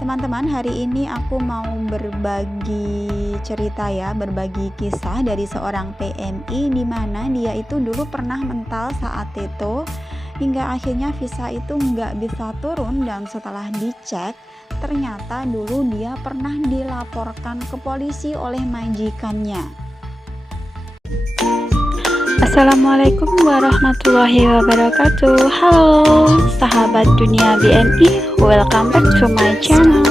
Teman-teman, hari ini aku mau berbagi cerita ya, berbagi kisah dari seorang PMI di mana dia itu dulu pernah mental saat itu hingga akhirnya visa itu nggak bisa turun, dan setelah dicek ternyata dulu dia pernah dilaporkan ke polisi oleh majikannya. Assalamualaikum warahmatullahi wabarakatuh. Halo sahabat dunia BNI, welcome back to my channel.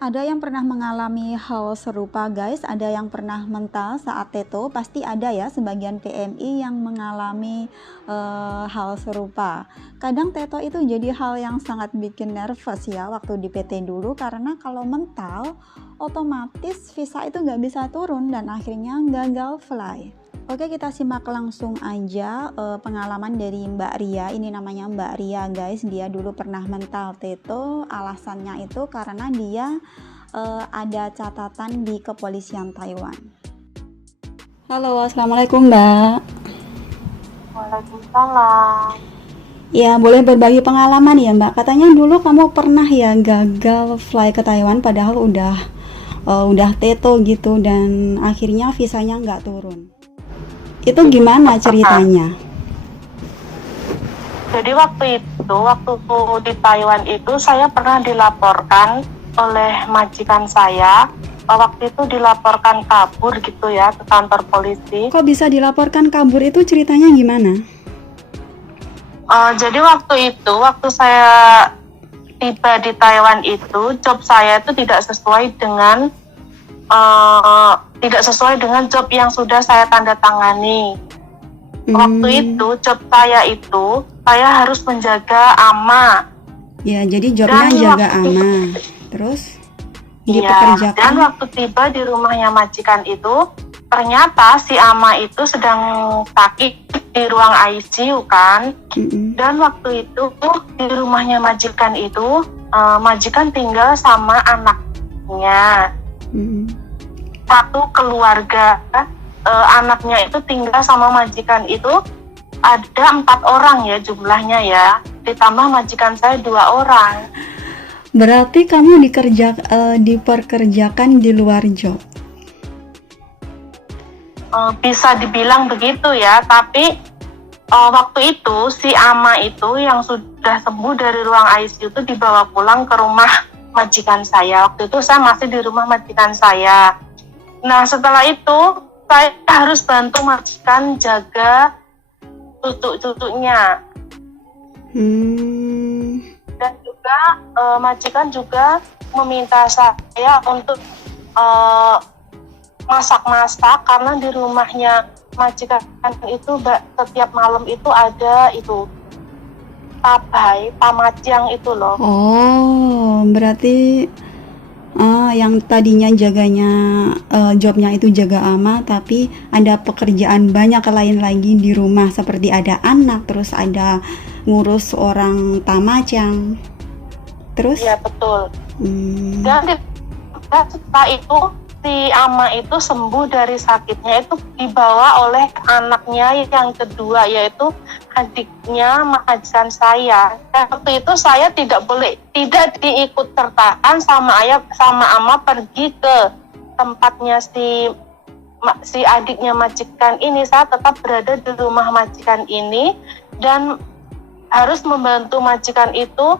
Ada yang pernah mengalami hal serupa guys, ada yang pernah mental saat teto, pasti ada ya sebagian PMI yang mengalami hal serupa. Kadang teto itu jadi hal yang sangat bikin nervous ya waktu di PT dulu, karena kalau mental otomatis visa itu nggak bisa turun dan akhirnya gagal fly. Oke, kita simak langsung aja pengalaman dari Mbak Ria. Ini namanya Mbak Ria guys, dia dulu pernah mental teto. Alasannya itu karena dia ada catatan di kepolisian Taiwan. Halo, assalamualaikum Mbak. Waalaikumsalam. Ya, boleh berbagi pengalaman ya Mbak. Katanya dulu kamu pernah ya gagal fly ke Taiwan padahal udah teto gitu dan akhirnya visanya nggak turun. Itu gimana ceritanya? Jadi waktu di Taiwan itu saya pernah dilaporkan oleh majikan saya. Waktu itu dilaporkan kabur gitu ya ke kantor polisi. Kok bisa dilaporkan kabur, itu ceritanya gimana? Jadi waktu saya tiba di Taiwan itu, job saya itu tidak sesuai dengan job yang sudah saya tanda tangani. Waktu itu job saya harus menjaga ama. Ya, jadi jobnya jaga ama. Terus dipekerjakan. Dan waktu tiba di rumahnya majikan itu, ternyata si ama itu sedang sakit di ruang ICU kan. Dan waktu itu di rumahnya majikan itu, majikan tinggal sama anaknya. Satu keluarga, anaknya itu tinggal sama majikan itu ada 4 orang ya jumlahnya ya, ditambah majikan saya 2 orang. Berarti kamu diperkerjakan di luar job? Bisa dibilang begitu ya, tapi waktu itu si ama itu yang sudah sembuh dari ruang ICU itu dibawa pulang ke rumah majikan saya. Waktu itu saya masih di rumah majikan saya. Nah, setelah itu saya harus bantu majikan jaga cucu-cucunya. Dan juga majikan juga meminta saya untuk masak-masak, karena di rumahnya majikan itu setiap malam itu ada itu pamajang itu loh. Oh, berarti yang tadinya jobnya itu jaga ama, tapi ada pekerjaan banyak lain lagi di rumah, seperti ada anak, terus ada ngurus orang tamacang. Terus? Iya, betul. Dan setelah itu si ama itu sembuh dari sakitnya, itu dibawa oleh anaknya yang kedua, yaitu adiknya majikan saya. Dan waktu itu saya tidak diikut sertakan sama ama pergi ke tempatnya si adiknya majikan ini. Saya tetap berada di rumah majikan ini dan harus membantu majikan itu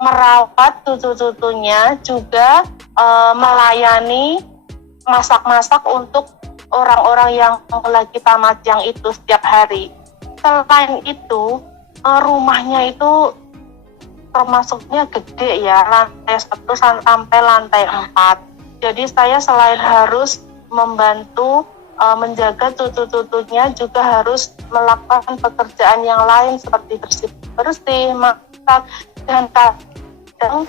merawat cucu-cucunya, juga melayani masak-masak untuk orang-orang yang lagi tamajang itu setiap hari. Selain itu, rumahnya itu termasuknya gede ya, lantai 1 sampai lantai 4. Jadi saya selain harus membantu menjaga cucu-cucunya, juga harus melakukan pekerjaan yang lain seperti bersih-bersih, masak, dan kadang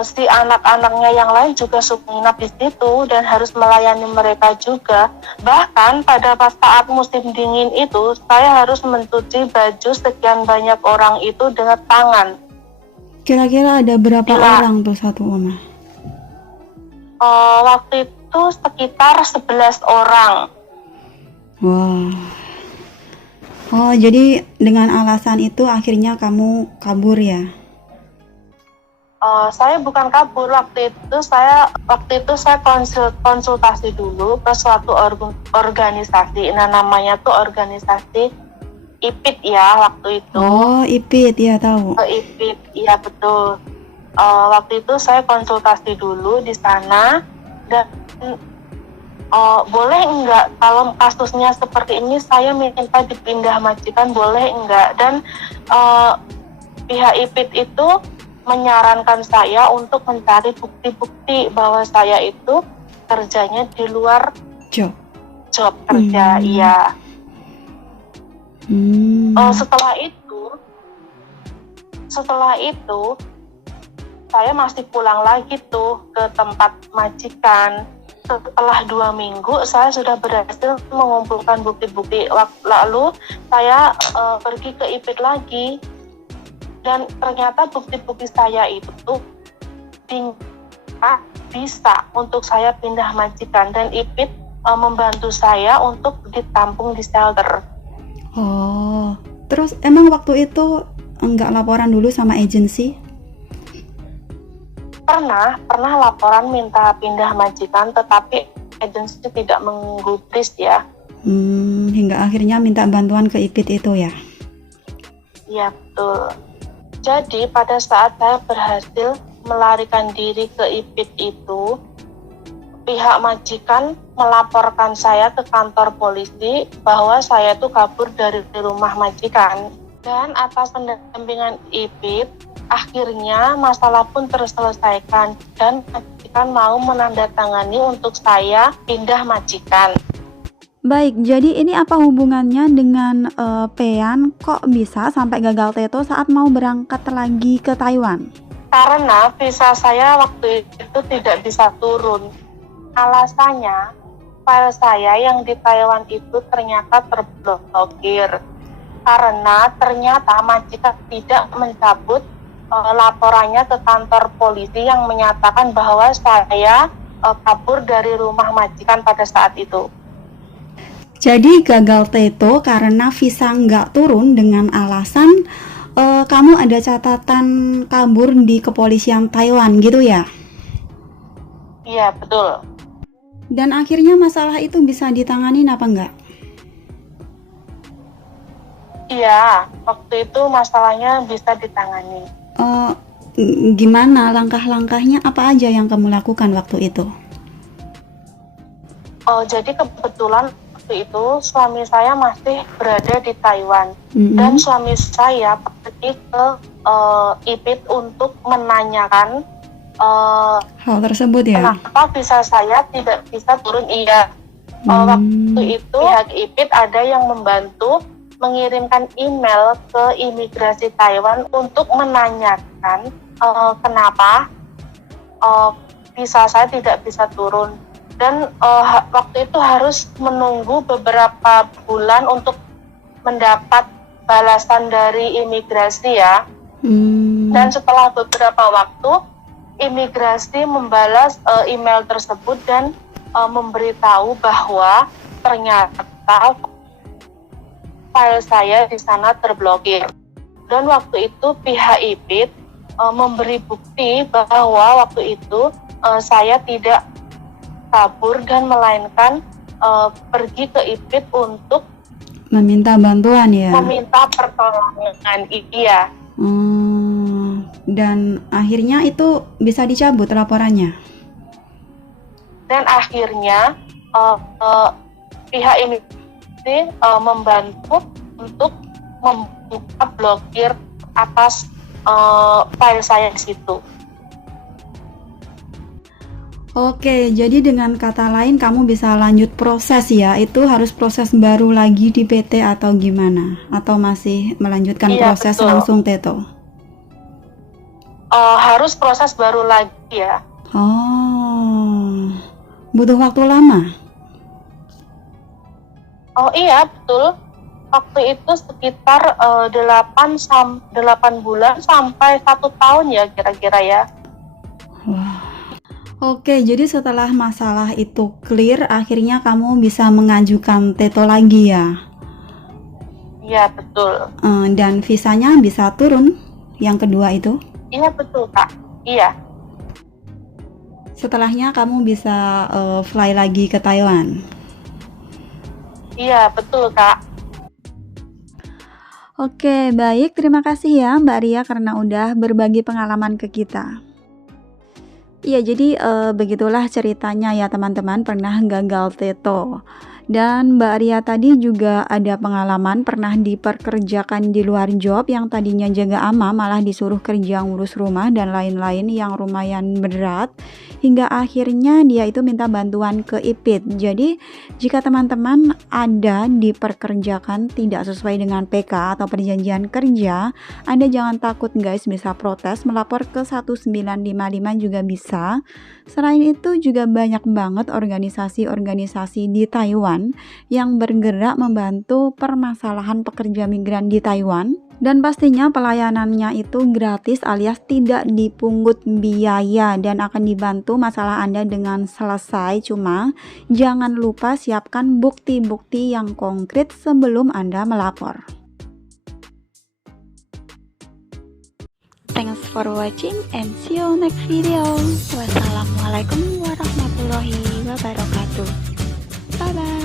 si anak-anaknya yang lain juga suka nginap di situ dan harus melayani mereka juga. Bahkan pada saat musim dingin itu, saya harus mencuci baju sekian banyak orang itu dengan tangan. Kira-kira ada berapa orang tuh satu rumah? Waktu itu sekitar 11 orang. Wah. Oh, jadi dengan alasan itu akhirnya kamu kabur ya? Saya bukan kabur waktu itu saya konsultasi dulu ke suatu organisasi. Nah, namanya tuh organisasi IPIT ya waktu itu. Oh, IPIT ya, tahu. IPIT, iya betul. Waktu itu saya konsultasi dulu di sana dan boleh enggak kalau kasusnya seperti ini saya minta dipindah majikan, boleh enggak? Dan pihak IPIT itu menyarankan saya untuk mencari bukti-bukti bahwa saya itu kerjanya di luar job kerja. Iya. Setelah itu saya masih pulang lagi tuh ke tempat majikan. Setelah 2 minggu saya sudah berhasil mengumpulkan bukti-bukti. Lalu saya pergi ke IPIT lagi. Dan ternyata bukti-bukti saya itu bisa untuk saya pindah majikan, dan IPIT membantu saya untuk ditampung di shelter. Oh, terus emang waktu itu enggak laporan dulu sama agensi? Pernah laporan minta pindah majikan, tetapi agensi tidak menggubris ya. Hingga akhirnya minta bantuan ke IPIT itu ya? Iya, betul. Jadi pada saat saya berhasil melarikan diri ke IPIT itu, pihak majikan melaporkan saya ke kantor polisi bahwa saya itu kabur dari rumah majikan. Dan atas pendampingan IPIT, akhirnya masalah pun terselesaikan dan majikan mau menandatangani untuk saya pindah majikan. Baik, jadi ini apa hubungannya dengan Pean kok bisa sampai gagal teto saat mau berangkat lagi ke Taiwan? Karena visa saya waktu itu tidak bisa turun. Alasannya, file saya yang di Taiwan itu ternyata terblokir. Karena ternyata majikan tidak mencabut laporannya ke kantor polisi yang menyatakan bahwa saya kabur dari rumah majikan pada saat itu. Jadi gagal teto karena visa nggak turun dengan alasan kamu ada catatan kabur di kepolisian Taiwan gitu ya? Iya, betul. Dan akhirnya masalah itu bisa ditanganin apa enggak? Iya, waktu itu masalahnya bisa ditangani. Gimana langkah-langkahnya, apa aja yang kamu lakukan waktu itu? Jadi kebetulan waktu itu suami saya masih berada di Taiwan, dan suami saya pergi ke IPIT untuk menanyakan hal tersebut ya. Kenapa visa saya tidak bisa turun? Iya. Waktu itu pihak IPIT ada yang membantu mengirimkan email ke imigrasi Taiwan untuk menanyakan kenapa visa saya tidak bisa turun. Dan waktu itu harus menunggu beberapa bulan untuk mendapat balasan dari imigrasi ya. Dan setelah beberapa waktu, imigrasi membalas email tersebut dan memberitahu bahwa ternyata file saya di sana terblokir. Dan waktu itu pihak IPIT memberi bukti bahwa waktu itu saya tidak kabur dan melainkan pergi ke IPIT untuk meminta bantuan ya. Meminta pertolongan, iya. Dan akhirnya itu bisa dicabut laporannya. Dan akhirnya pihak imigrasi membantu untuk membuka blokir atas file saya di situ. Oke, jadi dengan kata lain kamu bisa lanjut proses ya. Itu harus proses baru lagi di PT atau gimana? Atau masih melanjutkan proses betul. Langsung teto? Harus proses baru lagi ya. Oh, butuh waktu lama? Oh iya, betul. Waktu itu sekitar 8 bulan sampai 1 tahun ya kira-kira ya. Wah. Oke, jadi setelah masalah itu clear, akhirnya kamu bisa mengajukan TETO lagi ya? Iya betul. Dan visanya bisa turun yang kedua itu? Iya betul Kak. Iya. Setelahnya kamu bisa fly lagi ke Taiwan? Iya betul Kak. Oke, baik. Terima kasih ya Mbak Ria karena udah berbagi pengalaman ke kita. Iya, jadi begitulah ceritanya ya teman-teman, pernah gagal TETO. Dan Mbak Ria tadi juga ada pengalaman pernah diperkerjakan di luar job yang tadinya jaga ama malah disuruh kerja ngurus rumah dan lain-lain yang lumayan berat hingga akhirnya dia itu minta bantuan ke IPIT. Jadi jika teman-teman ada diperkerjakan tidak sesuai dengan PK atau perjanjian kerja, Anda jangan takut guys, bisa protes melapor ke 1955 juga bisa. Selain itu juga banyak banget organisasi-organisasi di Taiwan yang bergerak membantu permasalahan pekerja migran di Taiwan. Dan pastinya pelayanannya itu gratis alias tidak dipungut biaya dan akan dibantu masalah Anda dengan selesai. Cuma jangan lupa siapkan bukti-bukti yang konkret sebelum Anda melapor. Thanks for watching and see you next video. Wassalamualaikum warahmatullahi wabarakatuh. Bye bye.